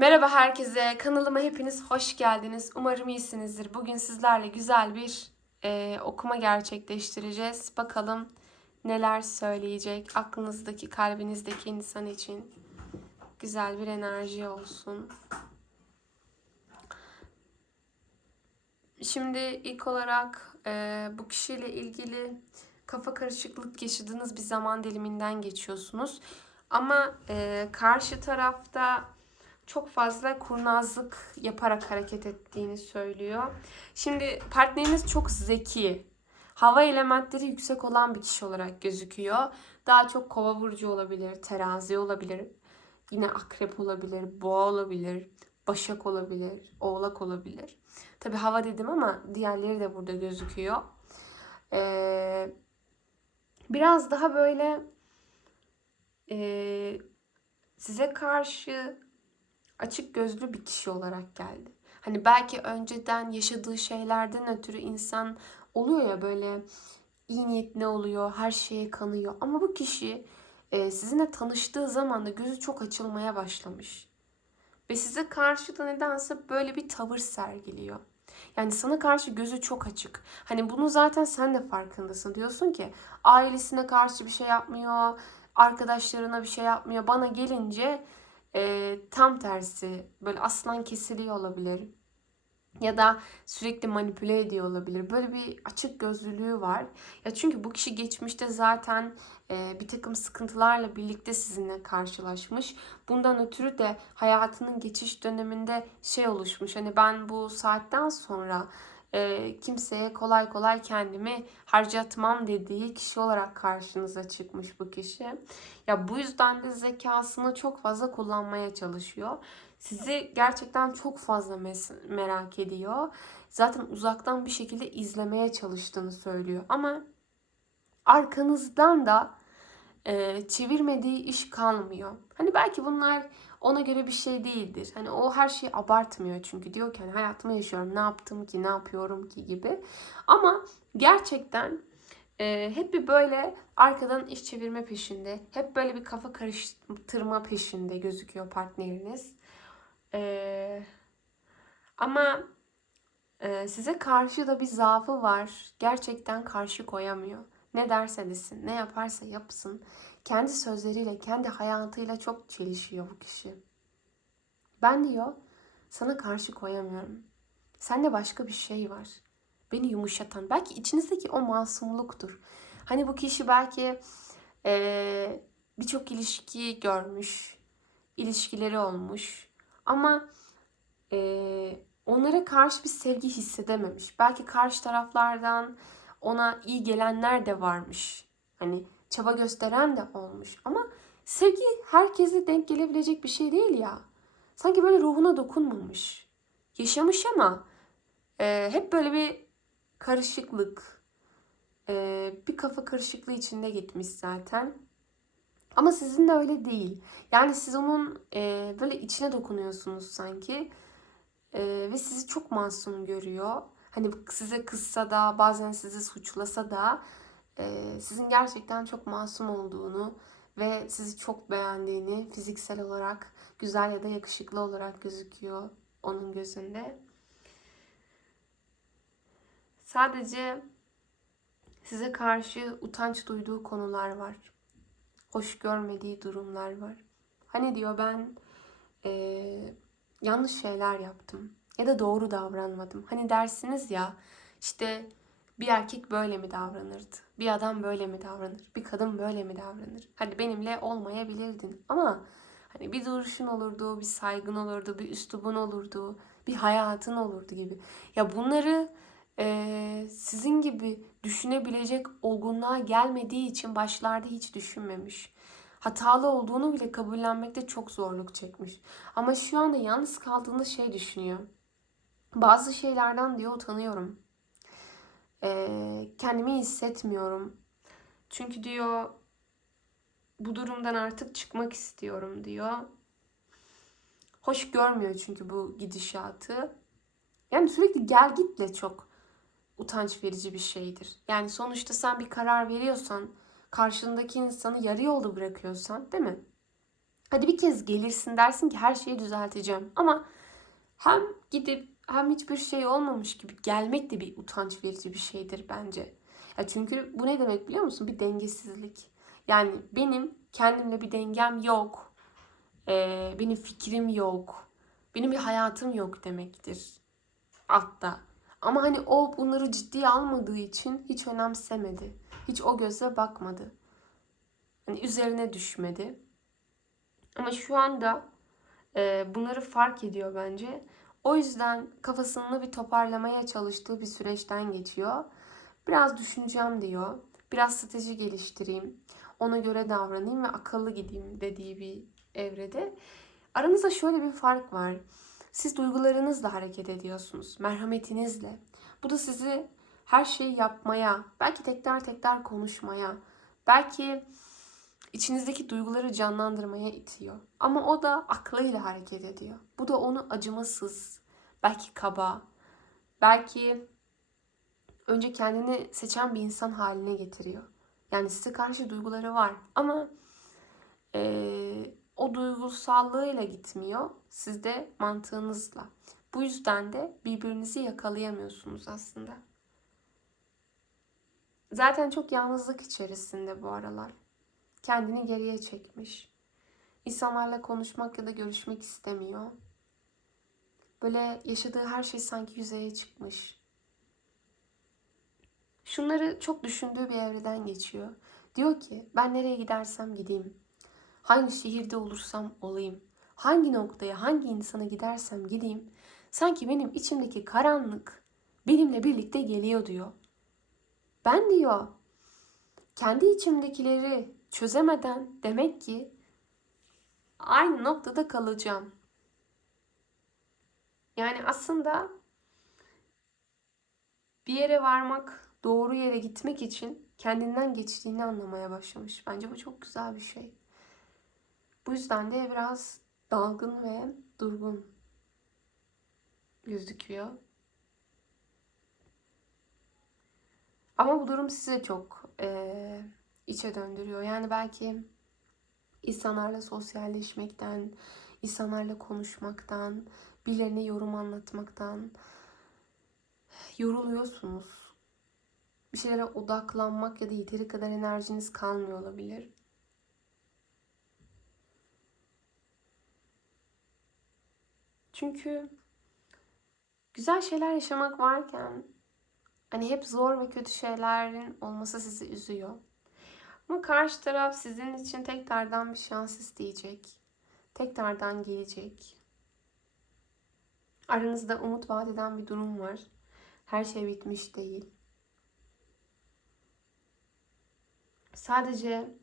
Merhaba herkese. Kanalıma hepiniz hoş geldiniz. Umarım iyisinizdir. Bugün sizlerle güzel bir e, okuma gerçekleştireceğiz. Bakalım neler söyleyecek aklınızdaki, kalbinizdeki insan için. Güzel bir enerji olsun. Şimdi ilk olarak e, bu kişiyle ilgili kafa karışıklık yaşadığınız bir zaman diliminden geçiyorsunuz. Ama e, karşı tarafta çok fazla kurnazlık yaparak hareket ettiğini söylüyor. Şimdi partneriniz çok zeki. Hava elementleri yüksek olan bir kişi olarak gözüküyor. Daha çok kova burcu olabilir, terazi olabilir, yine akrep olabilir, boğa olabilir, başak olabilir, oğlak olabilir. Tabi hava dedim ama diğerleri de burada gözüküyor. Ee, biraz daha böyle e, size karşı açık gözlü bir kişi olarak geldi. Hani belki önceden yaşadığı şeylerden ötürü insan oluyor ya böyle iyi niyetli oluyor, her şeye kanıyor. Ama bu kişi e, sizinle tanıştığı zaman da gözü çok açılmaya başlamış. Ve size karşı da nedense böyle bir tavır sergiliyor. Yani sana karşı gözü çok açık. Hani bunu zaten sen de farkındasın. Diyorsun ki ailesine karşı bir şey yapmıyor, arkadaşlarına bir şey yapmıyor. Bana gelince e, tam tersi böyle aslan kesiliyor olabilir. Ya da sürekli manipüle ediyor olabilir. Böyle bir açık gözlülüğü var. Ya çünkü bu kişi geçmişte zaten e, bir takım sıkıntılarla birlikte sizinle karşılaşmış. Bundan ötürü de hayatının geçiş döneminde şey oluşmuş. Hani ben bu saatten sonra e, kimseye kolay kolay kendimi harcatmam dediği kişi olarak karşınıza çıkmış bu kişi. Ya bu yüzden de zekasını çok fazla kullanmaya çalışıyor. Sizi gerçekten çok fazla merak ediyor. Zaten uzaktan bir şekilde izlemeye çalıştığını söylüyor. Ama arkanızdan da e, çevirmediği iş kalmıyor. Hani belki bunlar ona göre bir şey değildir. Hani o her şeyi abartmıyor çünkü diyor ki hani hayatımı yaşıyorum ne yaptım ki ne yapıyorum ki gibi. Ama gerçekten e, hep bir böyle arkadan iş çevirme peşinde. Hep böyle bir kafa karıştırma peşinde gözüküyor partneriniz. E, ama e, size karşı da bir zaafı var. Gerçekten karşı koyamıyor. Ne derse desin, ne yaparsa yapsın. Kendi sözleriyle, kendi hayatıyla çok çelişiyor bu kişi. Ben diyor, sana karşı koyamıyorum. Sende başka bir şey var. Beni yumuşatan. Belki içinizdeki o masumluktur. Hani bu kişi belki eee, birçok ilişki görmüş. ilişkileri olmuş. Ama eee, onlara karşı bir sevgi hissedememiş. Belki karşı taraflardan ona iyi gelenler de varmış. Hani çaba gösteren de olmuş. Ama sevgi herkese denk gelebilecek bir şey değil ya. Sanki böyle ruhuna dokunmamış. Yaşamış ama e, hep böyle bir karışıklık, e, bir kafa karışıklığı içinde gitmiş zaten. Ama sizin de öyle değil. Yani siz onun e, böyle içine dokunuyorsunuz sanki. E, ve sizi çok masum görüyor. Hani size kızsa da bazen sizi suçlasa da sizin gerçekten çok masum olduğunu ve sizi çok beğendiğini fiziksel olarak güzel ya da yakışıklı olarak gözüküyor onun gözünde. Sadece size karşı utanç duyduğu konular var. Hoş görmediği durumlar var. Hani diyor ben e, yanlış şeyler yaptım ya da doğru davranmadım. Hani dersiniz ya işte bir erkek böyle mi davranırdı? Bir adam böyle mi davranır? Bir kadın böyle mi davranır? Hadi benimle olmayabilirdin ama hani bir duruşun olurdu, bir saygın olurdu, bir üslubun olurdu, bir hayatın olurdu gibi. Ya bunları e, sizin gibi düşünebilecek olgunluğa gelmediği için başlarda hiç düşünmemiş. Hatalı olduğunu bile kabullenmekte çok zorluk çekmiş. Ama şu anda yalnız kaldığında şey düşünüyor. Bazı şeylerden diyor utanıyorum. Ee, kendimi hissetmiyorum. Çünkü diyor bu durumdan artık çıkmak istiyorum diyor. Hoş görmüyor çünkü bu gidişatı. Yani sürekli gel gitle çok utanç verici bir şeydir. Yani sonuçta sen bir karar veriyorsan, karşındaki insanı yarı yolda bırakıyorsan, değil mi? Hadi bir kez gelirsin dersin ki her şeyi düzelteceğim. Ama hem gidip hem hiçbir şey olmamış gibi gelmek de bir utanç verici bir şeydir bence. Ya çünkü bu ne demek biliyor musun? Bir dengesizlik. Yani benim kendimle bir dengem yok. Ee, benim fikrim yok. Benim bir hayatım yok demektir. Altta. Ama hani o bunları ciddiye almadığı için hiç önemsemedi. Hiç o gözle bakmadı. Hani üzerine düşmedi. Ama şu anda e, bunları fark ediyor bence. O yüzden kafasını bir toparlamaya çalıştığı bir süreçten geçiyor. Biraz düşüneceğim diyor. Biraz strateji geliştireyim. Ona göre davranayım ve akıllı gideyim dediği bir evrede. Aranızda şöyle bir fark var. Siz duygularınızla hareket ediyorsunuz. Merhametinizle. Bu da sizi her şeyi yapmaya, belki tekrar tekrar konuşmaya, belki içinizdeki duyguları canlandırmaya itiyor. Ama o da aklıyla hareket ediyor. Bu da onu acımasız, belki kaba, belki önce kendini seçen bir insan haline getiriyor. Yani size karşı duyguları var ama e, o duygusallığıyla gitmiyor. Siz de mantığınızla. Bu yüzden de birbirinizi yakalayamıyorsunuz aslında. Zaten çok yalnızlık içerisinde bu aralar. Kendini geriye çekmiş. İnsanlarla konuşmak ya da görüşmek istemiyor. Böyle yaşadığı her şey sanki yüzeye çıkmış. Şunları çok düşündüğü bir evreden geçiyor. Diyor ki ben nereye gidersem gideyim. Hangi şehirde olursam olayım. Hangi noktaya, hangi insana gidersem gideyim. Sanki benim içimdeki karanlık benimle birlikte geliyor diyor. Ben diyor kendi içimdekileri çözemeden demek ki aynı noktada kalacağım. Yani aslında bir yere varmak, doğru yere gitmek için kendinden geçtiğini anlamaya başlamış. Bence bu çok güzel bir şey. Bu yüzden de biraz dalgın ve durgun gözüküyor. Ama bu durum size çok e, içe döndürüyor. Yani belki insanlarla sosyalleşmekten, insanlarla konuşmaktan, birilerine yorum anlatmaktan yoruluyorsunuz. Bir şeylere odaklanmak ya da yeteri kadar enerjiniz kalmıyor olabilir. Çünkü güzel şeyler yaşamak varken hani hep zor ve kötü şeylerin olması sizi üzüyor. Ama karşı taraf sizin için tekrardan bir şans isteyecek. Tekrardan gelecek. Aranızda umut vaat eden bir durum var. Her şey bitmiş değil. Sadece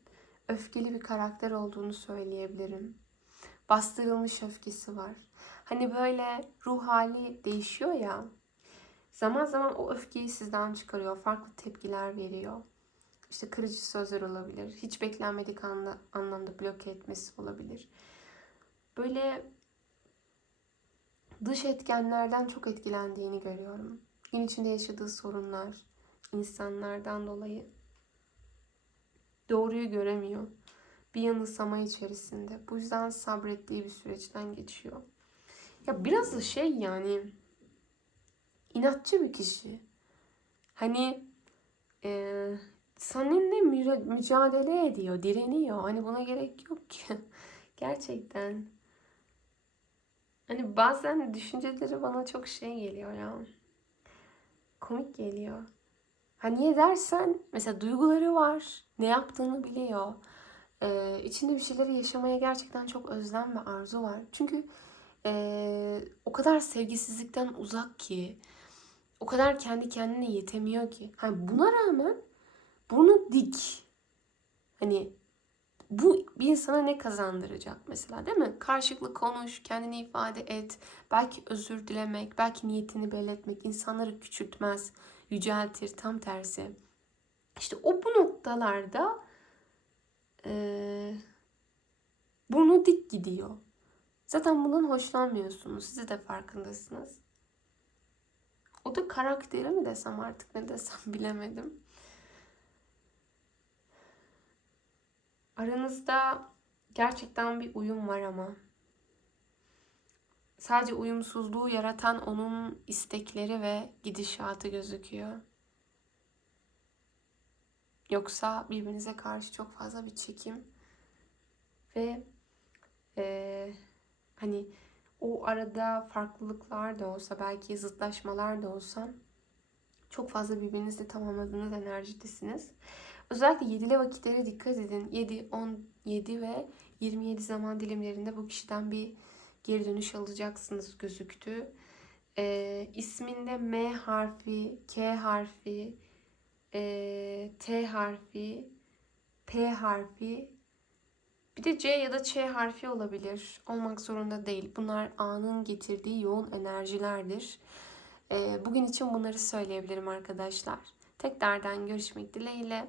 öfkeli bir karakter olduğunu söyleyebilirim. Bastırılmış öfkesi var. Hani böyle ruh hali değişiyor ya. Zaman zaman o öfkeyi sizden çıkarıyor. Farklı tepkiler veriyor. İşte kırıcı sözler olabilir. Hiç beklenmedik anda, anlamda bloke etmesi olabilir. Böyle dış etkenlerden çok etkilendiğini görüyorum. Gün içinde yaşadığı sorunlar, insanlardan dolayı doğruyu göremiyor. Bir yanılsama içerisinde. Bu yüzden sabrettiği bir süreçten geçiyor. Ya biraz da şey yani inatçı bir kişi. Hani e, seninle mü- mücadele ediyor, direniyor. Hani buna gerek yok ki. Gerçekten. Hani bazen düşünceleri bana çok şey geliyor ya. Komik geliyor. Ha niye dersen mesela duyguları var. Ne yaptığını biliyor. Ee, içinde bir şeyleri yaşamaya gerçekten çok özlem ve arzu var. Çünkü ee, o kadar sevgisizlikten uzak ki. O kadar kendi kendine yetemiyor ki. Hani buna rağmen bunu dik. Hani bu bir insana ne kazandıracak mesela değil mi? Karşılıklı konuş, kendini ifade et. Belki özür dilemek, belki niyetini belli etmek insanları küçültmez, yüceltir tam tersi. İşte o bu noktalarda e, burnu dik gidiyor. Zaten bundan hoşlanmıyorsunuz. Siz de farkındasınız. O da karakteri mi desem artık ne desem bilemedim. Aranızda gerçekten bir uyum var ama. Sadece uyumsuzluğu yaratan onun istekleri ve gidişatı gözüküyor. Yoksa birbirinize karşı çok fazla bir çekim ve eee, hani o arada farklılıklar da olsa belki zıtlaşmalar da olsa çok fazla birbirinizle tamamladığınız enerjidesiniz. Özellikle yedili vakitlere dikkat edin. 7, 17 ve 27 zaman dilimlerinde bu kişiden bir geri dönüş alacaksınız gözüktü. Ee, isminde M harfi, K harfi, e, T harfi, P harfi, bir de C ya da Ç harfi olabilir. Olmak zorunda değil. Bunlar anın getirdiği yoğun enerjilerdir. Ee, bugün için bunları söyleyebilirim arkadaşlar. Tekrardan görüşmek dileğiyle.